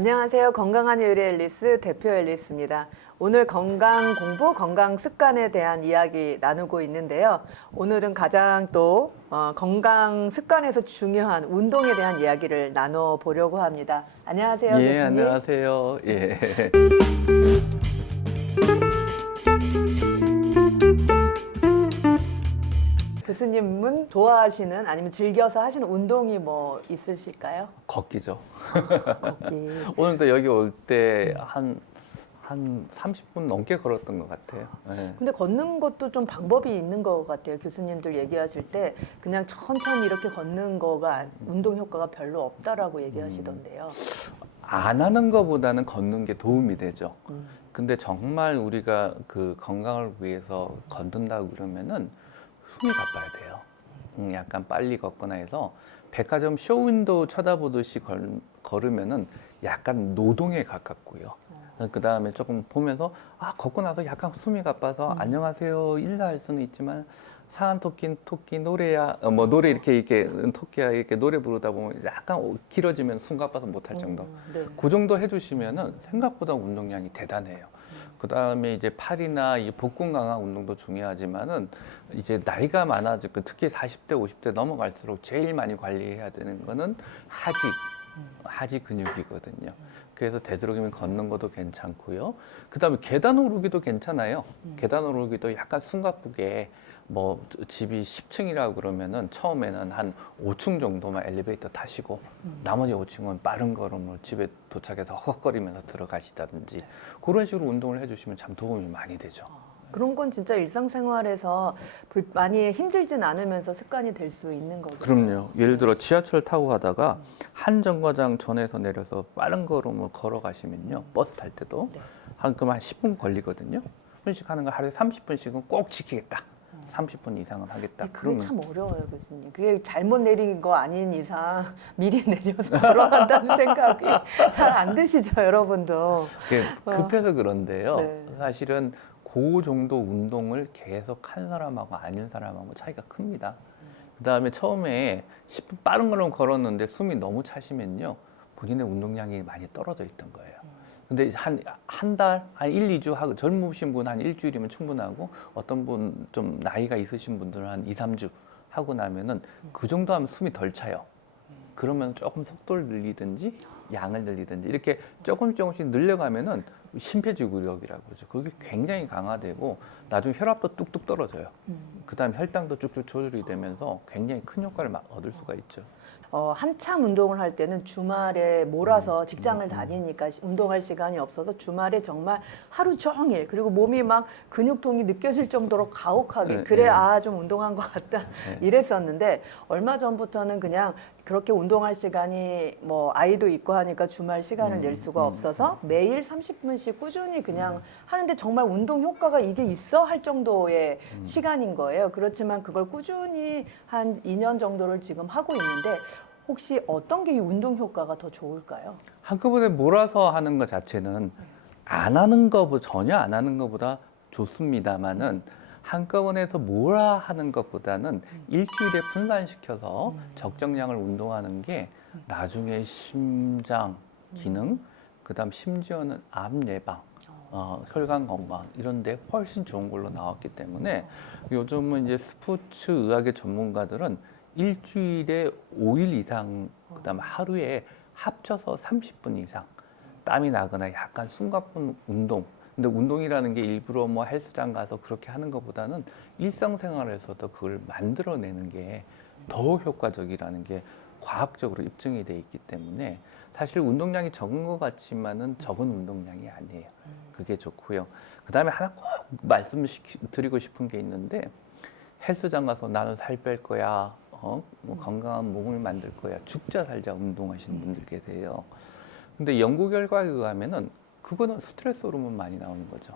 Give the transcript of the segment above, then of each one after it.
안녕하세요. 건강한 요리 앨리스 대표 앨리스입니다. 오늘 건강 공부, 건강 습관에 대한 이야기 나누고 있는데요. 오늘은 가장 또 건강 습관에서 중요한 운동에 대한 이야기를 나눠보려고 합니다. 안녕하세요, 예, 교수님. 안녕하세요. 예. 교수님은 좋아하시는 아니면 즐겨서 하시는 운동이 뭐 있으실까요? 걷기죠. 걷기. 오늘도 여기 올 때 한 30분 넘게 걸었던 것 같아요. 예. 근데 걷는 것도 좀 방법이 있는 것 같아요. 교수님들 얘기하실 때 그냥 천천히 이렇게 걷는 거가 운동 효과가 별로 없다라고 얘기하시던데요. 안 하는 것보다는 걷는 게 도움이 되죠. 근데 정말 우리가 그 건강을 위해서 걷는다고 그러면은 숨이 가빠야 돼요. 약간 빨리 걷거나 해서 백화점 쇼윈도우 쳐다보듯이 걸으면은 약간 노동에 가깝고요. 그 다음에 조금 보면서 걷고 나서 약간 숨이 가빠서 안녕하세요 인사할 수는 있지만 사람 토끼 노래야 뭐 노래 이렇게 토끼야 이렇게 노래 부르다 보면 약간 길어지면 숨 가빠서 못할 정도. 네. 그 정도 해주시면은 생각보다 운동량이 대단해요. 그 다음에 이제 팔이나 이 복근 강화 운동도 중요하지만은 이제 나이가 많아지고 특히 40대, 50대 넘어갈수록 제일 많이 관리해야 되는 거는 하지 근육이거든요. 그래서 되도록이면 걷는 것도 괜찮고요. 그 다음에 계단 오르기도 괜찮아요. 계단 오르기도 약간 숨가쁘게 뭐 집이 10층이라고 그러면은 처음에는 한 5층 정도만 엘리베이터 타시고 나머지 5층은 빠른 걸음으로 집에 도착해서 헉헉거리면서 들어가시다든지 그런 식으로 운동을 해주시면 참 도움이 많이 되죠. 그런 건 진짜 일상생활에서 많이 힘들진 않으면서 습관이 될 수 있는 거죠. 그럼요. 예를 들어 지하철 타고 가다가 한 정거장 전에서 내려서 빠른 걸음으로 걸어가시면요. 버스 탈 때도 네. 한 10분 걸리거든요. 10분씩 하는 거 하루에 30분씩은 꼭 지키겠다. 30분 이상은 하겠다. 그게 참 어려워요, 교수님. 그게 잘못 내린 거 아닌 이상 미리 내려서 걸어간다는 생각이 잘 안 드시죠, 여러분도. 그게 급해서 그런데요. 네. 사실은 그 정도 운동을 계속 한 사람하고 아닌 사람하고 차이가 큽니다. 그 다음에 처음에 10분 빠른 걸음 걸었는데 숨이 너무 차시면요. 본인의 운동량이 많이 떨어져 있던 거예요. 근데 한 달, 한 1, 2주 하고 젊으신 분 한 일주일이면 충분하고 어떤 분 좀 나이가 있으신 분들은 한 2, 3주 하고 나면은 그 정도 하면 숨이 덜 차요. 그러면 조금 속도를 늘리든지 양을 늘리든지 이렇게 조금씩 늘려가면은 심폐지구력이라고 그러죠. 그게 굉장히 강화되고 나중에 혈압도 뚝뚝 떨어져요. 그다음에 혈당도 쭉쭉 조절이 되면서 굉장히 큰 효과를 얻을 수가 있죠. 한참 운동을 할 때는 주말에 몰아서 직장을 다니니까 운동할 시간이 없어서 주말에 정말 하루 종일 그리고 몸이 막 근육통이 느껴질 정도로 가혹하게 네, 그래 네. 좀 운동한 것 같다 네. 이랬었는데 얼마 전부터는 그냥 그렇게 운동할 시간이 뭐 아이도 있고 하니까 주말 시간을 낼 수가 없어서 매일 30분씩 꾸준히 그냥 하는데 정말 운동 효과가 이게 있어 할 정도의 시간인 거예요. 그렇지만 그걸 꾸준히 한 2년 정도를 지금 하고 있는데 혹시 어떤 게 이 운동 효과가 더 좋을까요? 한꺼번에 몰아서 하는 것 자체는 안 하는 것보다 전혀 안 하는 것보다 좋습니다만은 한꺼번에서 몰아 하는 것보다는 일주일에 분산시켜서 적정량을 운동하는 게 나중에 심장 기능, 그다음 심지어는 암 예방, 혈관 건강 이런 데 훨씬 좋은 걸로 나왔기 때문에 요즘은 이제 스포츠 의학의 전문가들은 일주일에 5일 이상, 그다음에 하루에 합쳐서 30분 이상 땀이 나거나 약간 숨가쁜 운동. 근데 운동이라는 게 일부러 뭐 헬스장 가서 그렇게 하는 것보다는 일상생활에서도 그걸 만들어내는 게 더 효과적이라는 게 과학적으로 입증이 돼 있기 때문에 사실 운동량이 적은 것 같지만은 적은 운동량이 아니에요. 그게 좋고요. 그다음에 하나 꼭 말씀드리고 싶은 게 있는데 헬스장 가서 나는 살 뺄 거야. 뭐 건강한 몸을 만들 거야. 죽자 살자 운동하시는 분들 계세요. 근데 연구 결과에 의하면은 그거는 스트레스 호르몬 많이 나오는 거죠.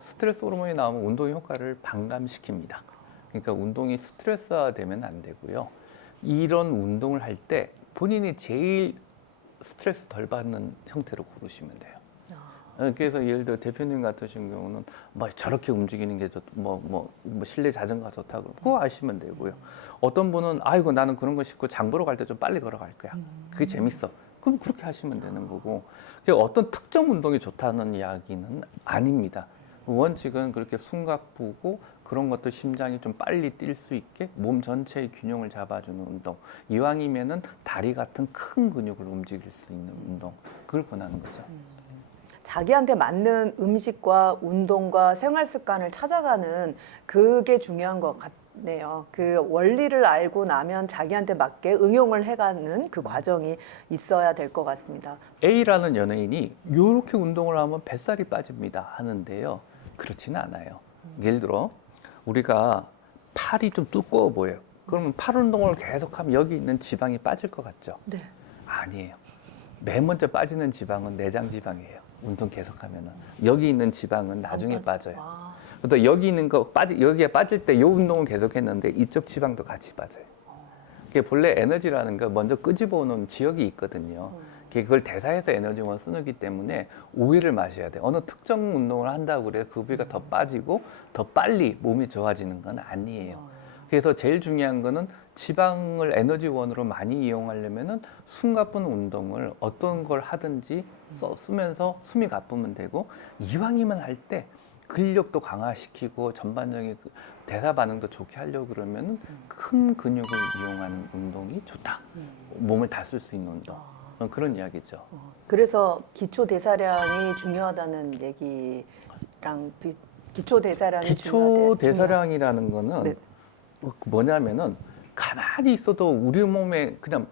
스트레스 호르몬이 나오면 운동 효과를 반감시킵니다. 그러니까 운동이 스트레스화 되면 안 되고요. 이런 운동을 할 때 본인이 제일 스트레스 덜 받는 형태로 고르시면 돼요. 그래서 예를 들어 대표님 같으신 경우는 뭐 저렇게 움직이는 게 뭐 실내 자전거 좋다고 그거 아시면 되고요. 어떤 분은 아이고 나는 그런 거 싫고 장 보러 갈 때 좀 빨리 걸어갈 거야. 그게 재밌어. 그럼 그렇게 하시면 되는 거고 어떤 특정 운동이 좋다는 이야기는 아닙니다. 원칙은 그렇게 숨가쁘고 그런 것도 심장이 좀 빨리 뛸 수 있게 몸 전체의 균형을 잡아주는 운동. 이왕이면은 다리 같은 큰 근육을 움직일 수 있는 운동. 그걸 권하는 거죠. 자기한테 맞는 음식과 운동과 생활 습관을 찾아가는 그게 중요한 것 같네요. 그 원리를 알고 나면 자기한테 맞게 응용을 해가는 그 과정이 있어야 될 것 같습니다. A라는 연예인이 이렇게 운동을 하면 뱃살이 빠집니다 하는데요. 그렇지는 않아요. 예를 들어 우리가 팔이 좀 두꺼워 보여요. 그러면 팔 운동을 계속하면 여기 있는 지방이 빠질 것 같죠? 네. 아니에요. 맨 먼저 빠지는 지방은 내장 지방이에요. 운동 계속하면은 여기 있는 지방은 나중에 빠져요. 아, 또 여기 있는 거 여기에 빠질 때 이 운동을 계속했는데 이쪽 지방도 같이 빠져요. 그게 본래 에너지라는 거 먼저 끄집어오는 지역이 있거든요. 그걸 대사해서 에너지원 쓰기 때문에 우유를 마셔야 돼요. 어느 특정 운동을 한다고 그래서 그 부위가 더 빠지고 더 빨리 몸이 좋아지는 건 아니에요. 그래서 제일 중요한 거는 지방을 에너지원으로 많이 이용하려면은 숨가쁜 운동을 어떤 걸 하든지 쓰면서 숨이 가쁘면 되고 이왕이면 할 때 근력도 강화시키고 전반적인 대사 반응도 좋게 하려고 그러면은 큰 근육을 이용하는 운동이 좋다. 몸을 다 쓸 수 있는 운동. 그런 이야기죠. 그래서 기초 대사량이 중요하다는 얘기랑 기초 대사량이 기초 대사량이라는 거는 네. 뭐냐면은 가만히 있어도 우리 몸에 그냥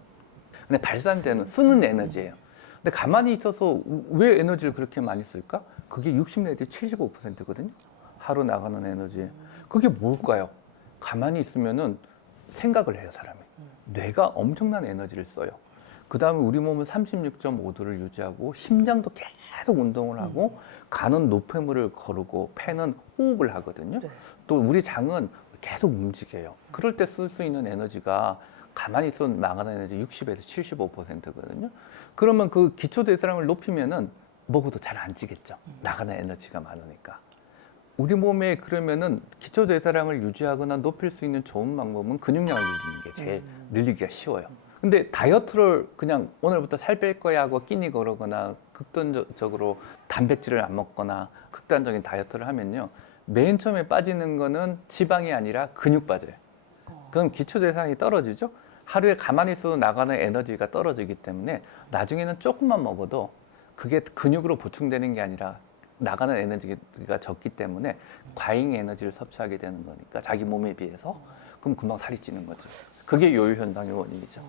발산되는 쓰는 에너지예요. 근데 가만히 있어서 왜 에너지를 그렇게 많이 쓸까? 그게 60 내지 75%거든요. 하루 나가는 에너지. 그게 뭘까요? 가만히 있으면은 생각을 해요, 사람이. 뇌가 엄청난 에너지를 써요. 그 다음에 우리 몸은 36.5도를 유지하고 심장도 계속 운동을 하고 간은 노폐물을 거르고 폐는 호흡을 하거든요. 네. 또 우리 장은 계속 움직여요. 그럴 때 쓸 수 있는 에너지가 가만히 있어 나가는 에너지 60에서 75%거든요. 그러면 그 기초 대사량을 높이면은 먹어도 잘 안 찌겠죠. 나가는 에너지가 많으니까. 우리 몸에 그러면은 기초 대사량을 유지하거나 높일 수 있는 좋은 방법은 근육량을 늘리는 게 제일 늘리기가 쉬워요. 근데 다이어트를 그냥 오늘부터 살 뺄 거야 하고 끼니 거르거나 극단적으로 단백질을 안 먹거나 극단적인 다이어트를 하면요. 맨 처음에 빠지는 거는 지방이 아니라 근육 빠져요. 그럼 기초 대사량이 떨어지죠. 하루에 가만히 있어도 나가는 에너지가 떨어지기 때문에 나중에는 조금만 먹어도 그게 근육으로 보충되는 게 아니라 나가는 에너지가 적기 때문에 과잉 에너지를 섭취하게 되는 거니까 자기 몸에 비해서 그럼 금방 살이 찌는 거죠. 그게 요요 현상의 원인이죠.